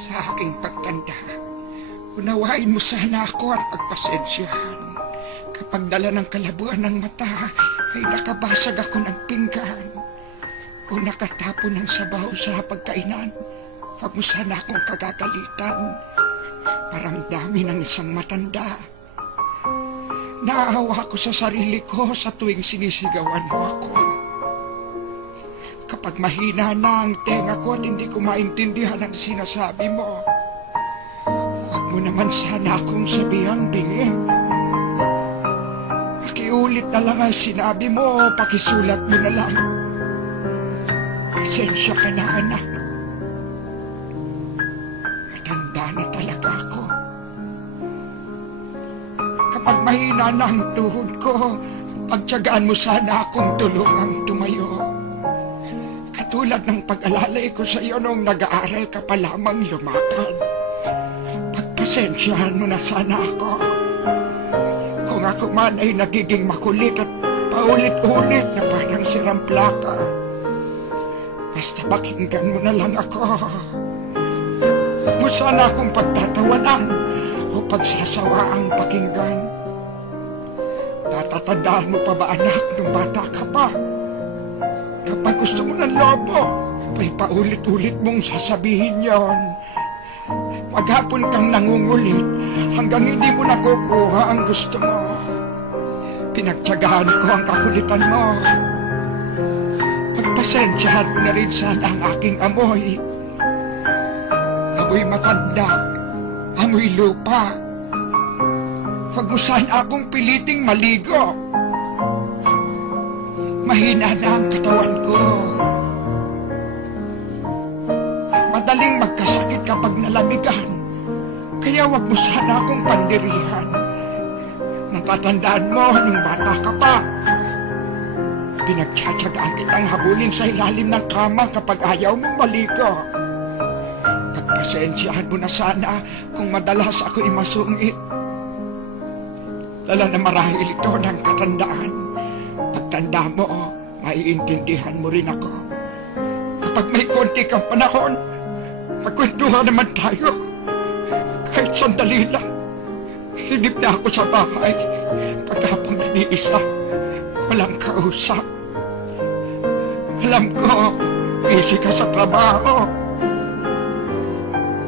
Sa aking pagtanda, unawain mo sana ako at pagpasensyahan. Kapag dala ng kalabuan ng mata, ay nakabasag ako ng pinggan o nakatapon ng sabaw sa pagkainan. Huwag mo sana akong kagagalitan. Paramdami ng isang matanda. Naawa ko sa sarili ko sa tuwing sinisigawan mo ako. Kapag mahina na ang tenga ko at hindi ko maintindihan ang sinasabi mo, huwag mo naman sana akong sabihang bingi. Pakiulit na lang ang sinabi mo, pakisulat mo na lang. Pasensya ka na, anak. Matanda na talaga ako. Kapag mahina na ang tuhod ko, pagtiyagaan mo sana akong tulungang tumayo. Katulad ng pag-alalay ko sa iyo nung nag-aaral ka pa lamang lumakad. Pagpasensyahan mo na sana ako. Kung ako man ay nagiging makulit at paulit-ulit na parang sirang plaka, basta pakinggan mo na lang ako. Huwag mo sana akong pagtatawanan o pagsasawaang pakinggan. Natatandaan mo pa ba, anak, nung bata ka pa? Kapag gusto mo ng lobo, ay paulit-ulit mong sasabihin yon. Maghapon kang nangungulit hanggang hindi mo nakukuha ang gusto mo. Pinagtiyagahan ko ang kakulitan mo. Pagpasensyahan mo na rin sana ang aking amoy. Amoy matanda, amoy lupa. Huwag mo sana akong piliting maligo. Mahina na ang katawan ko. Madaling magkasakit kapag nalamigan. Kaya wag mo sana akong pandirihan. Natatandaan mo nung bata ka pa. Pinagtsatsagaan kitang habulin sa ilalim ng kama kapag ayaw mong maligo. Pagpasensyahan mo na sana kung madalas ako'y masungit. Dala na marahil ito ng katandaan. Pagtanda mo, maiintindihan mo rin ako. Kapag may konti kang panahon, magkwentuhan naman tayo. Kahit sandali lang, hinip na ako sa bahay. Pagkapang nag-iisa, walang kausap. Alam ko, busy ka sa trabaho.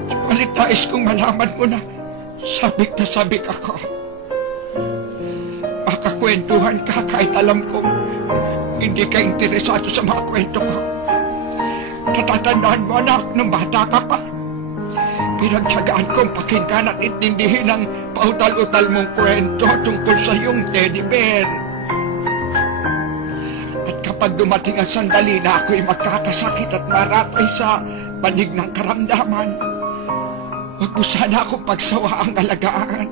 Subalit nais kong malaman mo na sabik na sabik ako. Makakwentuhan ka kahit alam kong hindi ka interesado sa mga kwento ko. Natatandaan mo, anak, nung bata ka pa. Pinagtyagaan kong pakinggan at intindihin ang pautal-utal mong kwento tungkol sa iyong teddy bear. At kapag dumating ang sandali na ako'y magkakasakit at maratay sa banig ng karamdaman, huwag mo sana akong pagsawaang alagaan.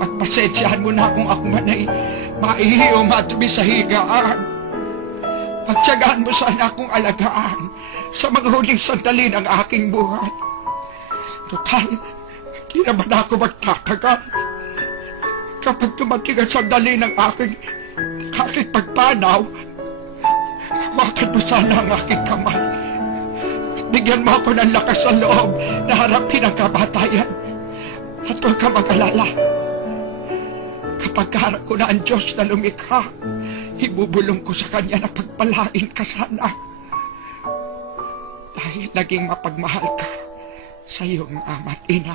Pagpasensyahan mo na kung ako man ay maihi o matubi sa higaan. Pagtiyagaan mo sana akong alagaan sa mga huling sandali ng aking buhay. Total, di naman ako magtatagal. Kapag dumating ang sandali ng aking pagpanaw, hawakan mo sana ang aking kamay at bigyan mo ako ng lakas sa loob na harapin ang kamatayan. At huwag ka mag-alala. Kapag harap ko na ang Diyos na lumikha, ibubulong ko sa Kanya na pagpalain ka sana. Dahil naging mapagmahal ka sa iyong ama't ina.